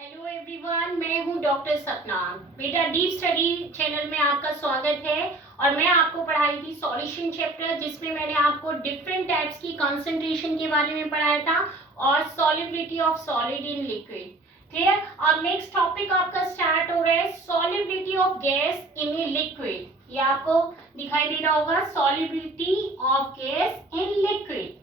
Hello everyone, मैं हूं doctor सपना। बेटा डीप स्टडी चैनल में आपका स्वागत है। और मैं आपको पढ़ाई थी सॉल्यूशन चैप्टर, जिसमें मैंने आपको डिफरेंट टाइप्स की कंसंट्रेशन के बारे में पढ़ाया था और solubility of solid in liquid. Clear. और नेक्स्ट टॉपिक आपका स्टार्ट हो रहा है solubility of gas in a liquid. ये आपको दिखाई दे रहा होगा, solubility of gas in liquid.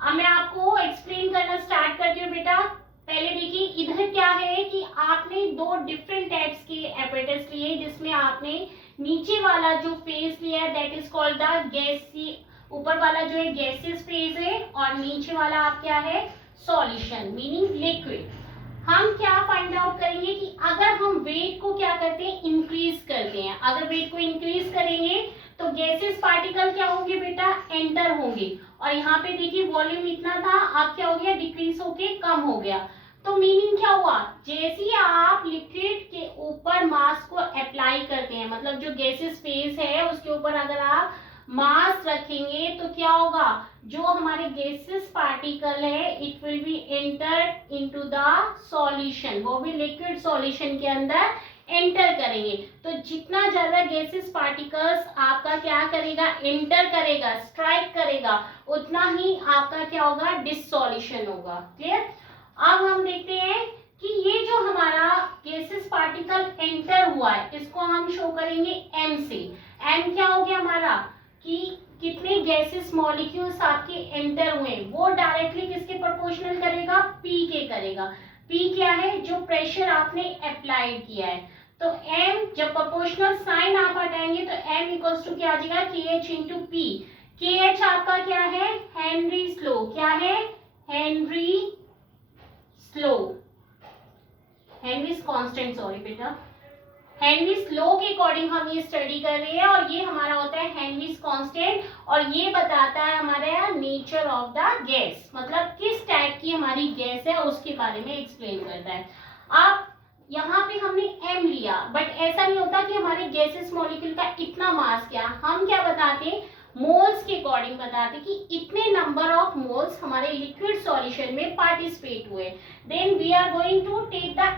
अब मैं आपको एक्सप्लेन करना स्टार्ट करती हूँ बेटा। पहले देखिए, इधर क्या है कि आपने दो डिफरेंट टाइप्स के एपेरेटस लिए, जिसमें आपने नीचे वाला जो फेज लिया है दैट इज कॉल्ड द गैसी, ऊपर वाला जो है गैसियस फेज है और नीचे वाला आप क्या है, सॉल्यूशन मीनिंग लिक्विड। हम क्या फाइंड आउट करेंगे कि अगर हम वेट को क्या करते हैं, इंक्रीज करते हैं। अगर वेट को इंक्रीज करेंगे तो गैसेस पार्टिकल क्या होंगे बेटा, एंटर होंगे। और यहाँ पे देखिए वॉल्यूम इतना था, अब क्या हो गया, डिक्रीज होके कम हो गया। तो मीनिंग क्या हुआ, जैसे ही आप लिक्विड के ऊपर मास को अप्लाई करते हैं, मतलब जो गैसेस फेज है उसके ऊपर अगर आप मास रखेंगे तो क्या होगा, जो हमारे गैसेस पार्टिकल है it will be enter into the solution, वो भी लिक्विड सॉल्यूशन के अंदर एंटर करेंगे। तो जितना ज्यादा गैसेस पार्टिकल्स आपका क्या करेगा, एंटर करेगा, स्ट्राइक करेगा, उतना ही आपका क्या होगा, डिसॉल्यूशन होगा। क्लियर। अब हम देखते हैं कि ये जो हमारा गैसेस पार्टिकल एंटर हुआ है, इसको हम शो करेंगे एम से। एम क्या हो गया हमारा, कि कितने गैसेस मॉलिक्यूल्स आपके एंटर हुए, वो डायरेक्टली किसके प्रोपोर्शनल करेगा, पी के करेगा। पी क्या है, जो प्रेशर आपने अप्लाइड किया है। तो m जब प्रोपोर्शनल साइन आप हटाएंगे तो m इक्वल्स टू क्या आ जाएगा, kh इंटू पी। kh आपका क्या है, हेनरी स्लो। क्या है, Henry slow, Henrys constant, sorry बेटा, हेनरीज लॉ के अकॉर्डिंग हम ये स्टडी कर रहे हैं। और ये हमारा होता है हेनरीज कांस्टेंट, और ये बताता है हमारे नेचर ऑफ द गैस, मतलब किस टाइप की हमारी गैस है उसके बारे में एक्सप्लेन करता है। अब यहाँ पे हमने m लिया, बट ऐसा नहीं होता कि हमारे गैसेस मॉलिक्यूल का इतना मास क्या, हम क्या बताते हैं, मोल्स के अकॉर्डिंग बताते कि इतने नंबर ऑफ मोल्स हमारे लिक्विड सॉल्यूशन में पार्टिसिपेट हुए। Then we are going to take the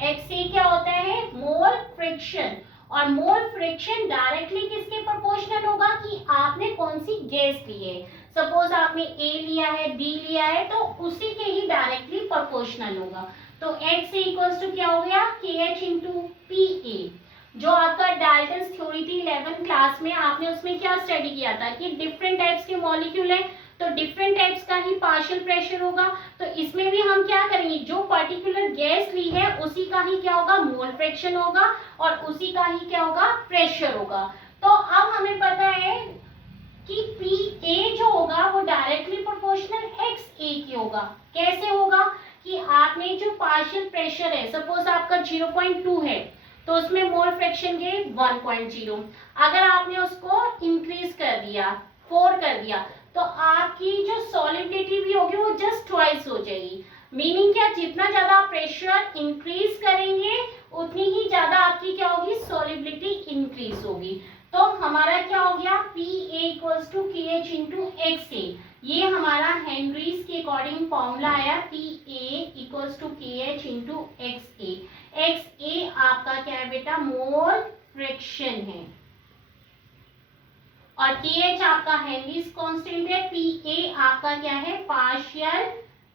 XA क्या होता है, मोल फ्रिक्शन। और मोल फ्रिक्शन डायरेक्टली किसके प्रोपोर्शनल होगा, कि आपने कौन सी गैस ली है। सपोज आपने A लिया है, B लिया है, तो उसी के ही डायरेक्टली प्रोपोर्शनल होगा। तो XA इक्वल्स टू क्या हो गया, KH इंटू PA। जो आपका डाल्टन्स थ्योरी थी 11th क्लास में, आपने उसमें क्या स्टडी किया था कि डिफरेंट टाइप्स के मॉलिक्यूल है तो डिफरेंट टाइप्स का ही पार्शियल प्रेशर होगा। तो इसमें भी हम क्या करेंगे, जो पर्टिकुलर गैस ली है उसी का ही क्या होगा, मोल फ्रैक्शन होगा, और उसी का ही क्या होगा, प्रेशर होगा। तो अब हमें पता है कि PA जो होगा वो डायरेक्टली प्रोपोर्शनल XA की होगा। कैसे होगा, कि आपने जो पार्शियल प्रेशर है, सपोज आपका 0.2 है तो उसमें मोल फ्रैक्शन के 1.0, अगर आपने उसको इंक्रीज कर दिया, 4 कर दिया, तो आपकी जो सॉलिबिलिटी भी होगी वो जस्ट ट्वाइस हो जाएगी। मीनिंग क्या, जितना ज्यादा प्रेशर इंक्रीज करेंगे उतनी ही ज्यादा आपकी क्या होगी, सॉलिबिलिटी इंक्रीज होगी। तो हमारा क्या हो गया, PA equals to KH into XA। ये हमारा हेनरीज के अकॉर्डिंग फॉर्मूला आया, PA equals to KH into XA। XA आपका क्या है बेटा, मोल फ्रिक्शन है, और KH आपका हेनरीज कांस्टेंट है, PA आपका क्या है, पार्शियल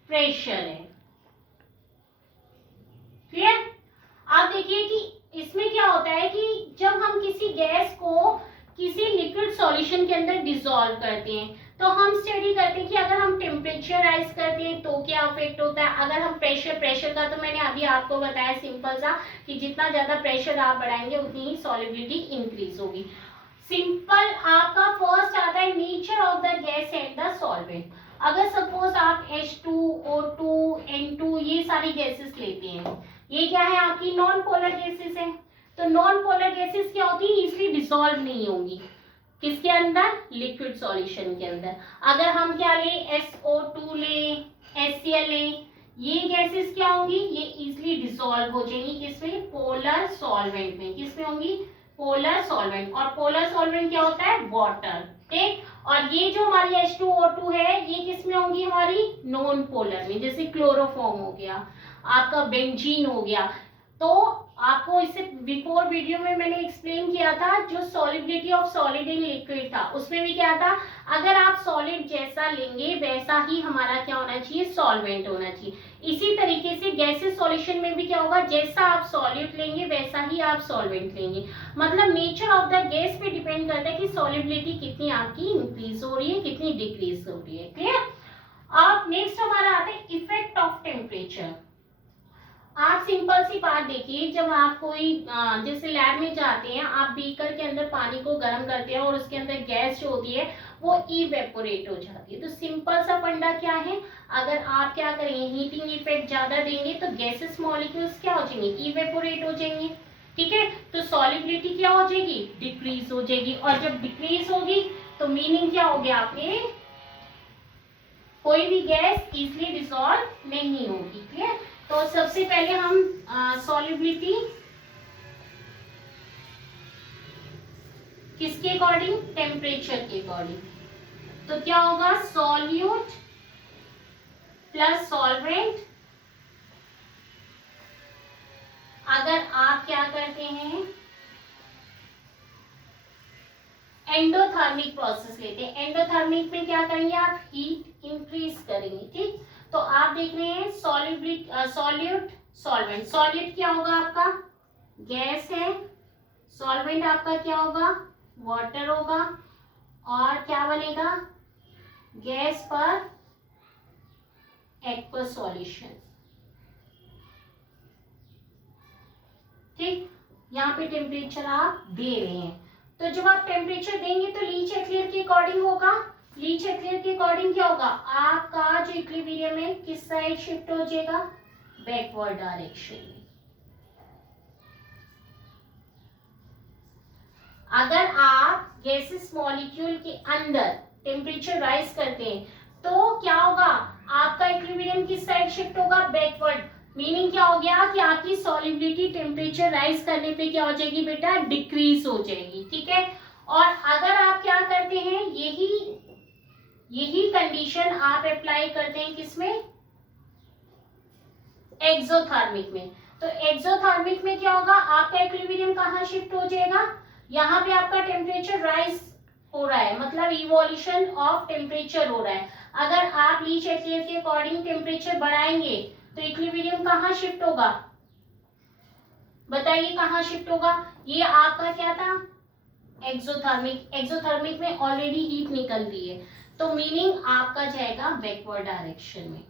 प्रेशर है। क्लियर। अब देखिए कि इसमें क्या होता है कि जब हम किसी गैस को किसी लिक्विड सॉल्यूशन के अंदर डिसॉल्व करते हैं तो हम स्टडी करते हैं कि अगर हम टेम्परेचर राइज करते हैं तो क्या इफेक्ट होता है। अगर हम प्रेशर का तो मैंने अभी आपको बताया सिंपल सा, कि जितना ज्यादा प्रेशर आप बढ़ाएंगे उतनी ही सॉलिबिलिटी इंक्रीज होगी। सिंपल आपका फर्स्ट आता है nature of the gas and the solvent. अगर सपोज आप H2, O2, N2 ये सारी गैसेस लेते हैं, ये क्या है, आपकी नॉन पोलर गैसेस है। तो नॉन पोलर गैसेस क्या होती है, इजिली डिसॉल्व नहीं होंगी किसके अंदर, लिक्विड सॉल्यूशन के अंदर। अगर हम क्या ले, SO2 ले, HCl ले, ये गैसेस क्या होंगी, ये इजिली डिसॉल्व हो जाएंगी किसमें, पोलर सॉल्वेंट में। किसमें होंगी, पोलर सॉल्वेंट। और पोलर सॉल्वेंट क्या होता है, वाटर। ठीक। और ये जो हमारी H2O2 है ये किसमें होंगी, हमारी नॉन पोलर में, जैसे क्लोरोफॉर्म हो गया। आपका बेंजीन हो गया। तो आपको इससे बिफोर वीडियो में मैंने एक्सप्लेन किया था, जो solubility of solid in liquid था उसमें भी क्या था, अगर आप सॉलिड जैसा लेंगे वैसा ही हमारा क्या होना चाहिए, सॉल्वेंट होना चाहिए। इसी तरीके से गैसेस सॉल्यूशन में भी क्या होगा, जैसा आप सॉल्यूट लेंगे वैसा ही आप सॉल्वेंट लेंगे। मतलब नेचर ऑफ द गैस पे डिपेंड करता है कि सॉलिबिलिटी कितनी आपकी इंक्रीज हो रही है, कितनी डिक्रीज हो रही है। क्लियर। अब नेक्स्ट हमारा आता है इफेक्ट ऑफ टेम्परेचर। आप सिंपल सी बात देखिए, जब आप कोई जैसे लैब में जाते हैं, आप बीकर के अंदर पानी को गर्म करते हैं और उसके अंदर गैस जो होती है वो इवेपोरेट हो जाती है। तो सिंपल सा फंडा क्या है, अगर आप क्या करेंगे, हीटिंग इफेक्ट ज्यादा देंगे तो गैसेस मॉलिक्यूल्स क्या हो जाएंगे, इवेपोरेट हो जाएंगे। ठीक है, तो सॉलिबिलिटी क्या हो जाएगी, डिक्रीज हो जाएगी। और जब डिक्रीज होगी तो मीनिंग क्या हो गया, आपके कोई भी गैस इजिली डिसॉल्व नहीं होगी। क्लियर। तो सबसे पहले हम सॉल्युबिलिटी किसके अकॉर्डिंग, टेम्परेचर के अकॉर्डिंग। तो क्या होगा, सॉल्यूट प्लस सॉल्वेंट। अगर आप क्या करते हैं, एंडोथर्मिक प्रोसेस लेते हैं, एंडोथर्मिक में क्या करेंगे, आप हीट इंक्रीज करेंगे। ठीक, तो आप देख रहे हैं सॉल्यूट सॉल्वेंट। सॉल्यूट क्या होगा आपका, गैस है, सॉल्वेंट आपका क्या होगा, वाटर होगा, और क्या बनेगा, गैस पर एक्वस सॉल्यूशन। ठीक, यहाँ पे टेम्परेचर आप दे रहे हैं, तो जब आप टेम्परेचर देंगे तो लीच-एटलियर के अकॉर्डिंग होगा। लीच-एटलियर के अकॉर्डिंग क्या होगा, आपका जो इक्विलिब्रियम है किस साइड शिफ्ट हो जाएगा, बैकवर्ड डायरेक्शन में। अगर आप गैसेस मॉलिक्यूल के अंदर टेम्परेचर राइज करते हैं तो क्या होगा, आपका इक्विलिब्रियम किस साइड शिफ्ट होगा, बैकवर्ड। मीनिंग क्या हो गया कि आपकी सॉलिबिलिटी टेम्परेचर राइज करने पे क्या हो जाएगी बेटा, डिक्रीज हो जाएगी। ठीक है, और अगर आप क्या करते हैं, यही कंडीशन आप अप्लाई करते हैं किसमें, एक्सोथर्मिक में। तो एक्सोथर्मिक में क्या होगा, आपका इक्विलिब्रियम कहाँ शिफ्ट हो जाएगा, यहाँ पे आपका टेम्परेचर राइज हो रहा है, मतलब इवोल्यूशन ऑफ टेम्परेचर हो रहा है। अगर आप लीच-एटलियर के अकॉर्डिंग टेम्परेचर बढ़ाएंगे तो इक्विलिब्रियम कहाँ शिफ्ट होगा, बताइए कहाँ शिफ्ट होगा, ये आपका क्या था, एक्सोथर्मिक। एक्सोथर्मिक में ऑलरेडी हीट निकल रही है, तो मीनिंग आपका जाएगा बैकवर्ड डायरेक्शन में।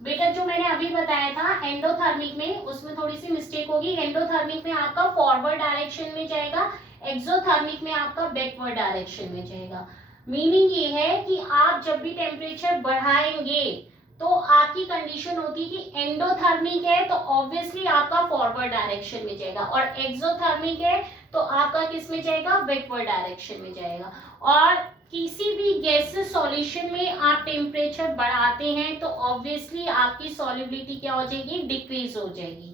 बेटा जो मैंने अभी बताया था एंडोथर्मिक में, उसमें थोड़ी सी मिस्टेक होगी। एंडोथर्मिक में आपका फॉरवर्ड डायरेक्शन में जाएगा, एक्सोथर्मिक में आपका बैकवर्ड डायरेक्शन में जाएगा। मीनिंग ये है कि आप जब भी टेम्परेचर बढ़ाएंगे तो आपकी कंडीशन होती है कि एंडोथर्मिक है तो ऑब्वियसली आपका फॉरवर्ड डायरेक्शन में जाएगा, और एक्सोथर्मिक है तो आपका किस में जाएगा, बैकवर्ड डायरेक्शन में जाएगा। और किसी भी गैसेस सॉल्यूशन में आप टेम्परेचर बढ़ाते हैं तो ऑब्वियसली आपकी सॉल्युबिलिटी क्या हो जाएगी, डिक्रीज हो जाएगी।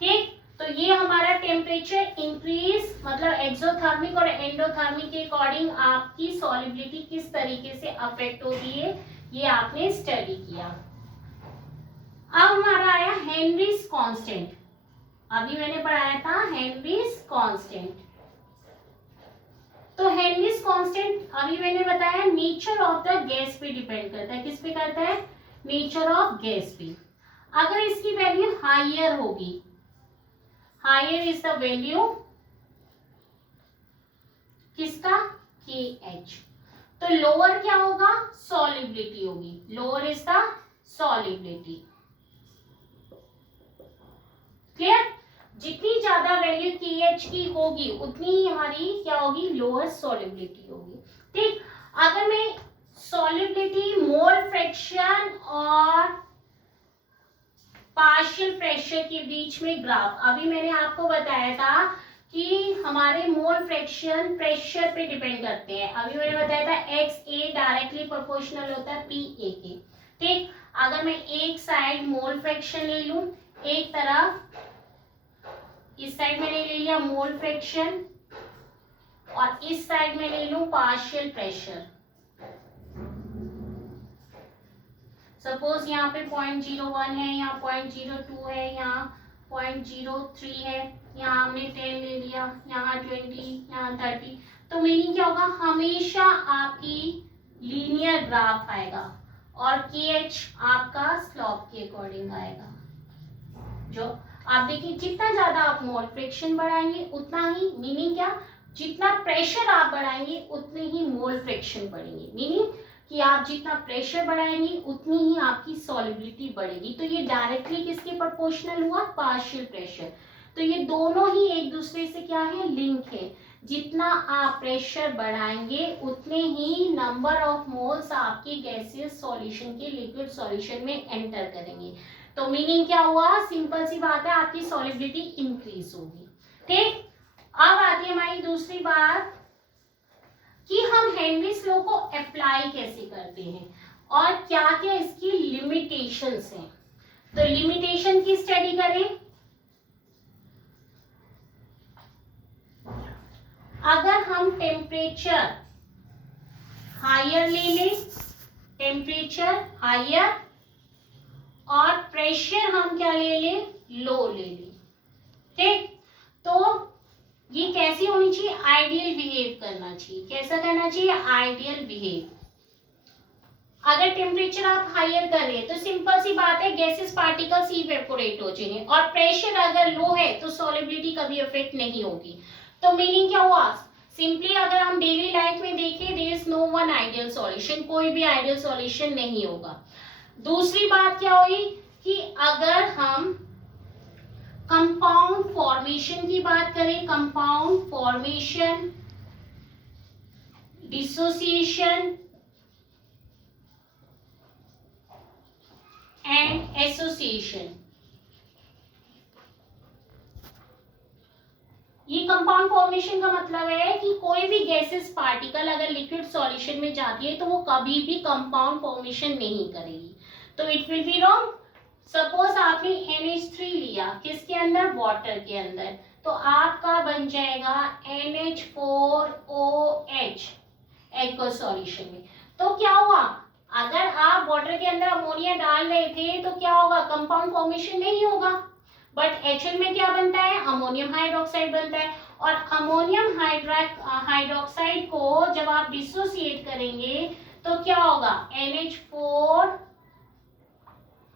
ठीक, तो ये हमारा टेम्परेचर इंक्रीज मतलब एक्सोथर्मिक और एंडोथर्मिक के अकॉर्डिंग आपकी सॉल्युबिलिटी किस तरीके से अफेक्ट होती है, ये आपने स्टडी किया। अब हमारा आया हेनरीज कांस्टेंट। अभी मैंने पढ़ाया था हेनरीज कांस्टेंट। तो हेनरीज कांस्टेंट अभी मैंने बताया नेचर ऑफ द गैस पे डिपेंड करता है, किस पे करता है, नेचर ऑफ गैस पे। अगर इसकी वैल्यू हायर होगी, हायर इज द वैल्यू किसका, KH, तो लोअर क्या होगा, सॉल्युबिलिटी होगी, lower is the solubility. Clear, जितनी ज्यादा वैल्यू KH की होगी उतनी हमारी क्या होगी, लोअर सॉल्युबिलिटी होगी। ठीक, अगर मैं सॉल्युबिलिटी, मोल फ्रैक्शन और पार्शियल प्रेशर के बीच में ग्राफ, अभी मैंने आपको बताया था कि हमारे मोल फ्रैक्शन प्रेशर पे डिपेंड करते हैं। अभी मैंने बताया था XA डायरेक्टली प्रोपोर्शनल होता है PA के। ठीक, अगर मैं एक साइड मोल फ्रैक्शन ले लूं, एक तरफ इस साइड मैंने ले लिया मोल फ्रैक्शन और इस साइड में ले लूं पार्शियल प्रेशर। सपोज यहाँ पे 0.01 है, यहाँ 0.02 है, यहाँ 0.03 है, यहाँ हमने 10 ले लिया, यहाँ 20, यहाँ 30। तो मीनिंग क्या होगा, हमेशा आपकी लीनियर ग्राफ आएगा और KH आपका स्लोप के अकॉर्डिंग आएगा। जो आप देखिए जितना ज्यादा आप मोल फ्रैक्शन बढ़ाएंगे उतना ही, मीनिंग क्या, जितना प्रेशर आप बढ़ाएंगे उतने ही मोल फ्रैक्शन बढ़ेंगे। मीनिंग कि आप जितना प्रेशर बढ़ाएंगे उतनी ही आपकी सॉल्युबिलिटी बढ़ेगी। तो ये डायरेक्टली किसके प्रोपोर्शनल हुआ, पार्शियल प्रेशर। तो ये दोनों ही एक दूसरे से क्या है, लिंक है। जितना आप प्रेशर बढ़ाएंगे उतने ही नंबर ऑफ मोल्स आपके गैसियस सॉल्यूशन के लिक्विड सॉल्यूशन में एंटर करेंगे। तो मीनिंग क्या हुआ, सिंपल सी बात है, आपकी सॉल्युबिलिटी इंक्रीज होगी। ठीक, अब आती है हमारी दूसरी बात कि हम हेनरीज लॉ को अप्लाई कैसे करते हैं और क्या क्या इसकी लिमिटेशंस हैं। तो लिमिटेशन की स्टडी करें। अगर हम टेम्परेचर हायर ले लें, टेम्परेचर हायर, और प्रेशर हम क्या ले लें, लो ले लें। ठीक, तो ये कैसी होनी चाहिए, आइडियल बिहेव करना चाहिए। कैसा करना चाहिए, आइडियल बिहेव। अगर टेम्परेचर आप हायर कर रहे हैं तो सिंपल सी बात है, गैसेस पार्टिकल्स इवेपोरेट हो जाएंगे, और प्रेशर अगर लो है तो सॉल्युबिलिटी कभी अफेक्ट नहीं होगी। तो मीनिंग क्या हुआ, सिंपली अगर हम डेली लाइफ में देखें, there is no one ideal solution, कोई भी आइडियल सॉल्यूशन नहीं होगा। दूसरी बात क्या हुई कि अगर हम कंपाउंड फॉर्मेशन की बात करें, compound formation, dissociation and association, ये कंपाउंड फॉर्मेशन का मतलब है कि कोई भी गैसेस पार्टिकल अगर लिक्विड सॉल्यूशन में जाती है तो वो कभी भी कंपाउंड फॉर्मेशन नहीं करेगी। तो it will be wrong. Suppose आपने NH3 लिया, किसके अंदर, वाटर के अंदर, तो आपका बन जाएगा NH4OH एक्वस सॉल्यूशन में। तो क्या हुआ, अगर आप वाटर के अंदर अमोनिया डाल रहे थे तो क्या होगा, कंपाउंड फॉर्मेशन नहीं होगा, बट HL में क्या बनता है, अमोनियम हाइड्रोक्साइड बनता है। और अमोनियम हाइड्रोक्साइड को जब आप डिसोसिएट करेंगे तो क्या होगा, NH4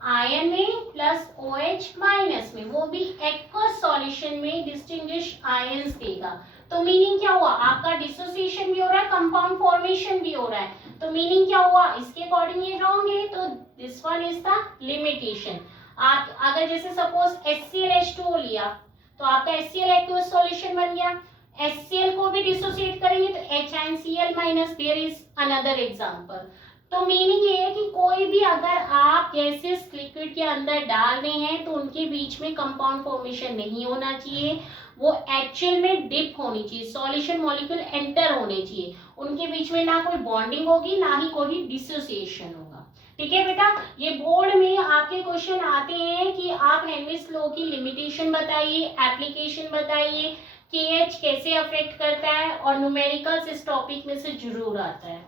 आयन में प्लस OH माइनस में, वो भी एक्वस सॉल्यूशन में डिस्टिंग्विश आयंस देगा। तो मीनिंग क्या हुआ, आपका डिसोसिएशन भी हो रहा है, कंपाउंड फॉर्मेशन भी हो रहा है। तो मीनिंग क्या हुआ, इसके अकॉर्डिंग ये रॉन्ग है। तो this one is the limitation. आप अगर जैसे सपोज HClH2 लिया तो आपका HCl एक्वस सॉल्यूशन बन गया, HCl को भी डिसोसिएट करेंगे तो HNCl minus, there is another example. तो मीनिंग ये है कि कोई भी अगर आप गैसेस लिक्विड के अंदर डाल रहे हैं तो उनके बीच में कंपाउंड फॉर्मेशन नहीं होना चाहिए, वो एक्चुअल में डिप होनी चाहिए, सॉल्यूशन मॉलिक्यूल एंटर होने चाहिए, उनके बीच में ना कोई बॉन्डिंग होगी ना ही कोई डिसोसिएशन होगा। ठीक है बेटा, ये बोर्ड में आपके क्वेश्चन आते हैं कि आप हेनरीज लॉ की लिमिटेशन बताइए, एप्लीकेशन बताइए, KH कैसे अफेक्ट करता है, और न्यूमेरिकल्स इस टॉपिक में से जरूर आता है।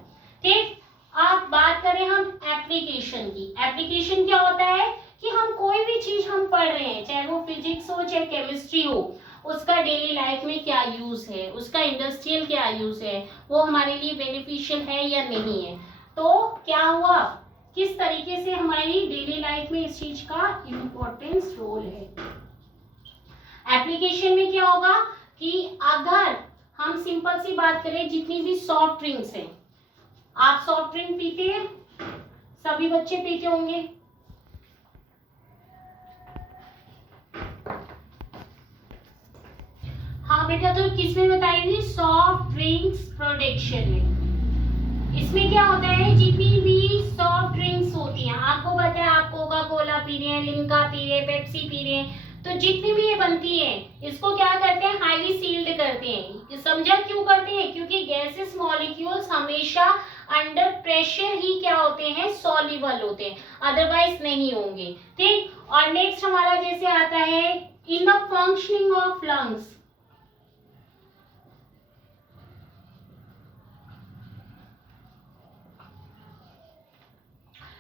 ठीक, अब बात करें हम एप्लीकेशन की। एप्लीकेशन क्या होता है कि हम कोई भी चीज हम पढ़ रहे हैं, चाहे वो फिजिक्स हो चाहे केमिस्ट्री हो, उसका डेली लाइफ में क्या यूज है, उसका इंडस्ट्रियल क्या यूज है, वो हमारे लिए बेनिफिशियल है या नहीं है। तो क्या हुआ, किस तरीके से हमारी डेली लाइफ में इस चीज का इम्पोर्टेंस रोल है। एप्लीकेशन में क्या होगा कि अगर हम सिंपल सी बात करें, जितनी भी सॉफ्ट ड्रिंक्स हैं, आप सॉफ्ट ड्रिंक पीते हैं, सभी बच्चे पीते होंगे। हाँ बेटा, तो किसमें बताइए, सॉफ्ट ड्रिंक्स प्रोडक्शन में। इसमें क्या होता है, जितनी भी सॉफ्ट ड्रिंक्स होती हैं, आपको पता है, आप कोका कोला पी रहे हैं, लिम्का पी रहे हैं, पेप्सी पी रहे हैं, तो जितनी भी ये बनती है इसको क्या करते हैं, हाईली सील्ड करते हैं। समझा क्यों करते हैं, क्योंकि गैसेस मॉलिक्यूल्स हमेशा अंडर प्रेशर ही क्या होते हैं, सॉल्युबल होते हैं, अदरवाइज नहीं होंगे। ठीक, और नेक्स्ट हमारा जैसे आता है, in the functioning of lungs.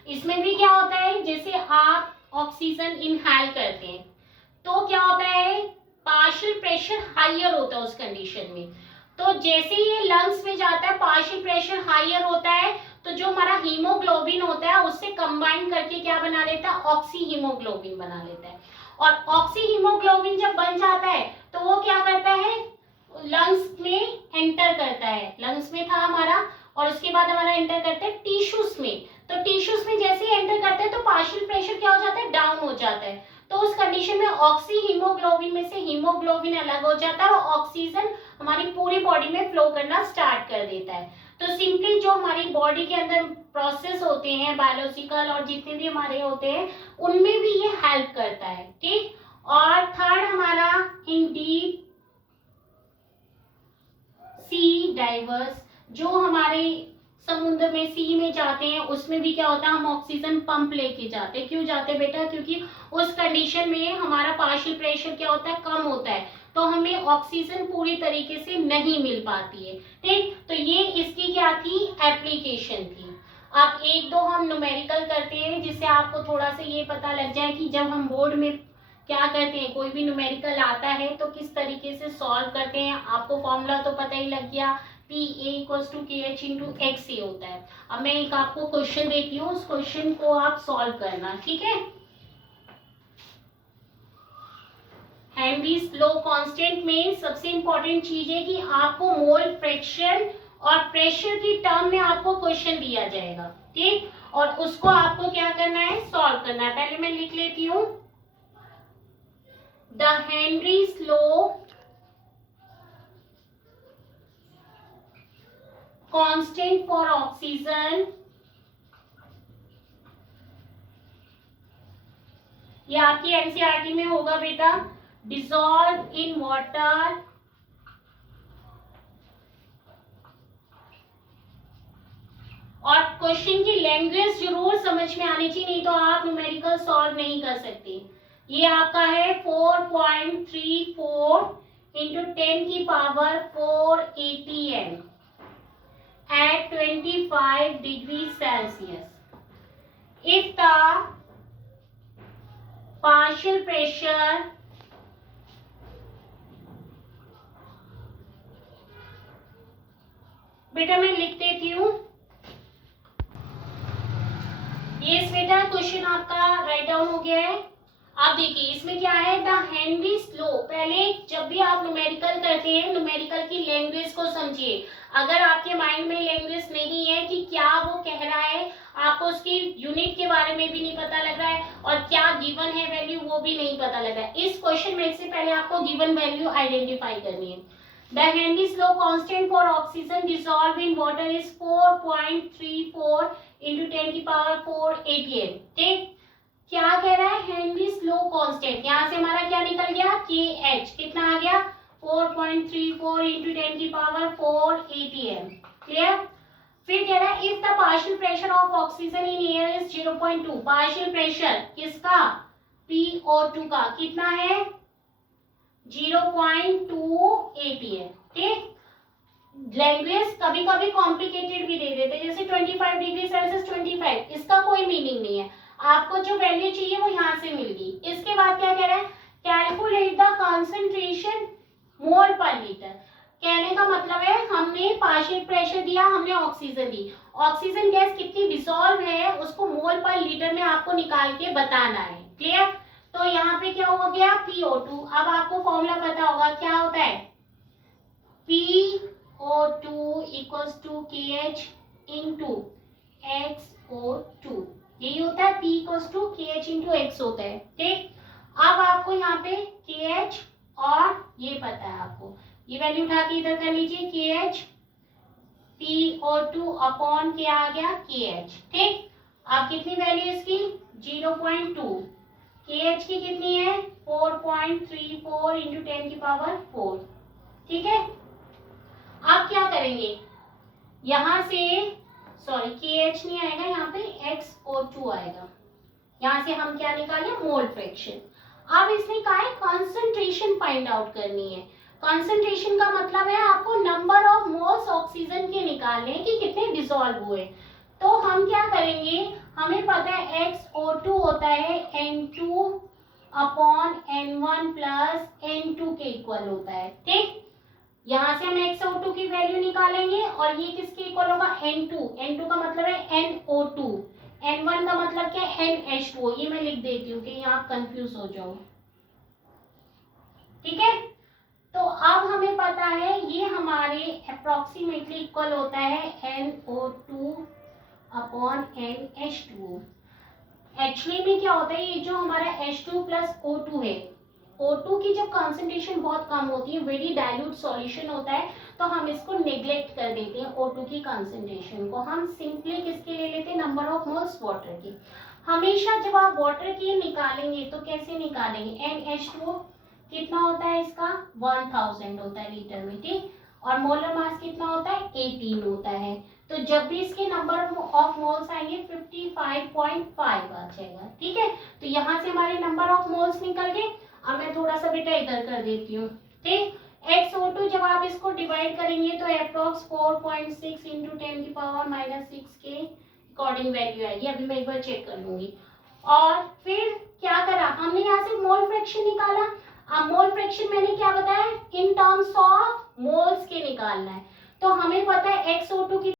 इसमें भी क्या होता है, जैसे आप ऑक्सीजन इनहेल करते हैं तो क्या होता है, पार्शियल प्रेशर हाइयर होता है उस कंडीशन में। तो जैसे ये लंग्स में जाता है पार्शियल प्रेशर हाइयर होता है, तो जो हमारा हीमोग्लोबिन होता है उससे कंबाइन करके क्या बना लेता है, ऑक्सी हीमोग्लोबिन बना लेता है। और ऑक्सी हीमोग्लोबिन जब बन जाता है तो वो क्या करता है, लंग्स में एंटर करता है, लंग्स में था हमारा, और उसके बाद हमारा एंटर करता है टिश्यूज में। तो टिश्यूज में जैसे ही एंटर करते हैं तो पार्शियल प्रेशर क्या हो जाता है, डाउन हो जाता है। तो उस कंडीशन में ऑक्सी हीमोग्लोबिन में से हीमोग्लोबिन अलग हो जाता है और ऑक्सीजन हमारी पूरी बॉडी में फ्लो करना स्टार्ट कर देता है। तो सिंपली जो हमारी बॉडी के अंदर प्रोसेस होते हैं बायोलॉजिकल और जितने भी हमारे होते हैं उनमें भी ये हेल्प करता है, ठीक। और थर्ड हमारा इन डीप सी डाइवर्स, जो हमारे समुद्र में सी में जाते हैं उसमें भी क्या होता है, हम ऑक्सीजन पंप लेके जाते हैं। क्यों जाते हैं बेटा, क्योंकि उस कंडीशन में हमारा पार्शियल प्रेशर क्या होता है, कम होता है, तो हमें ऑक्सीजन पूरी तरीके से नहीं मिल पाती है, ठीक। तो ये इसकी क्या थी, एप्लीकेशन थी। अब एक दो हम न्यूमेरिकल करते हैं जिससे आपको थोड़ा सा ये पता लग जाए कि जब हम बोर्ड में क्या करते हैं, कोई भी न्यूमेरिकल आता है तो किस तरीके से सॉल्व करते हैं। आपको फॉर्मूला तो पता ही लग गया, PA = KH × XA होता है। अब मैं एक आपको क्वेश्चन देती हूँ, उस क्वेश्चन को आप सॉल्व करना, ठीक है। हेनरीज लॉ कांस्टेंट में सबसे इंपॉर्टेंट चीज है कि आपको मोल फ्रैक्शन और प्रेशर की टर्म में आपको क्वेश्चन दिया जाएगा, ठीक। और उसको आपको क्या करना है, सॉल्व करना है। पहले मैं लिख लेती हूँ, the Henry's law constant for oxygen, ये आपकी एनसीईआरटी में होगा बेटा, डिसॉल्व इन वाटर और क्वेश्चन की लैंग्वेज जरूर समझ में आनी चाहिए, नहीं तो आप न्यूमेरिकल सॉल्व नहीं कर सकते। ये आपका है 4.34 × 10⁻⁴ atm at 25 degrees Celsius. If the partial pressure बेटा मैं लिख देती हूँ, ये बेटा क्वेश्चन आपका राइट डाउन हो गया है। आप देखिए इसमें क्या है, द हेनरीज लॉ। पहले जब भी आप न्यूमेरिकल करते हैं न्यूमेरिकल की लैंग्वेज को समझिए। अगर आपके माइंड में लैंग्वेज नहीं है कि क्या वो कह रहा है, आपको उसकी यूनिट के बारे में भी नहीं पता लग रहा है और क्या गिवन है वैल्यू वो भी नहीं पता लग रहा है, इस क्वेश्चन में से पहले आपको गिवन वैल्यू आइडेंटिफाई करनी है। The Henry's law constant for oxygen dissolved in water is 4.34 × 10⁻⁴ atm, ठीक। क्या कह रहा है, हेनरीज लॉ कांस्टेंट, यहाँ से हमारा क्या निकल गया, KH कितना आ गया, 4.34 × 10⁻⁴ atm, क्लियर। फिर कह रहा है if the partial pressure of oxygen in air is 0.2, partial pressure किसका, PO2 का कितना है, 0.2 atm, ठीक। लैंग्वेज कभी कभी कॉम्प्लिकेटेड भी दे देते, जैसे 25 डिग्री सेल्सियस 25, इसका कोई मीनिंग नहीं है, आपको जो वैल्यू चाहिए वो यहाँ से मिल गई। इसके बाद क्या कह रहा है, कैलकुलेट द कंसंट्रेशन मोल पर लीटर। कहने का मतलब है हमने पार्शियल प्रेशर दिया, हमने ऑक्सीजन दी, ऑक्सीजन गैस कितनी डिसॉल्व है उसको मोल पर लीटर में आपको निकाल के बताना है, क्लियर। तो यहाँ पे क्या हो गया, PO2। अब आपको फॉर्मूला पता होगा क्या होता है, PO2 = KH × XO2, यही होता है, P = KH × X होता है, ठीक। अब आपको यहाँ पे KH और ये पता है आपको, ये वैल्यू उठा के इधर कर लीजिए, KH PO2 अपॉन क्या आ गया, KH, ठीक। अब कितनी वैल्यू इसकी, 0.2, KH की कितनी है, 4.34 × 10⁻⁴, ठीक है। अब क्या करेंगे, यहाँ से सॉरी KH नहीं आएगा, यहाँ पे XO2 आएगा, यहाँ से हम क्या निकाले, मोल फ्रैक्शन। अब इसने कहा है कंसंट्रेशन फाइंड आउट करनी है। कंसंट्रेशन का मतलब है आपको नंबर ऑफ मोल्स ऑक्सीजन के निकालने कि कितने डिसॉल्व हुए। तो हम क्या करेंगे, हमें पता है XO2 होता है N2 upon N1 plus N2 के इक्वल होता है। ठीक, यहाँ से हम XO2 की वैल्यू निकालेंगे और ये किसके इक्वल होगा, N2 का मतलब है NO2, N1 का मतलब क्या है, NH2। ये मैं लिख देती हूँ कि यहाँ आप कंफ्यूज हो जाओ। ठीक है, तो अब हमें पता है ये हमारे अप्रोक्सीमेटली इक्वल होता है NO2 अपॉन NH2। एक्चुअली में क्या होता है, ये जो हमारा H2 प्लस O2 है, O2 की जब कॉन्सेंट्रेशन बहुत कम होती है, वेरी डाइल्यूट सॉल्यूशन होता है, तो हम इसको नेग्लेक्ट कर देते हैं। O2 की कॉन्सेंट्रेशन को हम सिंपली किसके ले लेते हैं, नंबर ऑफ मोल्स वाटर की। हमेशा जब आप वाटर की निकालेंगे तो कैसे निकालेंगे, NH2 कितना होता है इसका, 1000 होता है लीटर में। ठीक, और मोलर मास कितना होता है, 18 होता है। तो जब भी इसके नंबर ऑफ मोल्स आएंगे 55.5 आ जाएगा। ठीक है, तो यहाँ से हमारे नंबर ऑफ मोल्स निकल गए। अब मैं थोड़ा सा बेटा इधर कर देती हूँ। ठीक, XO2 जब आप इसको डिवाइड करेंगे तो अप्रोक्स 4.6 इंटू 10⁻⁻6 के अकॉर्डिंग वैल्यू आएगी। अभी मैं एक बार चेक कर लूंगी। और फिर क्या करा, हमने यहाँ से मोल फ्रैक्शन निकाला। अब मोल फ्रैक्शन मैंने क्या बताया, इन टर्म्स ऑफ मोल्स के निकालना है। तो हमें पता है XO2 की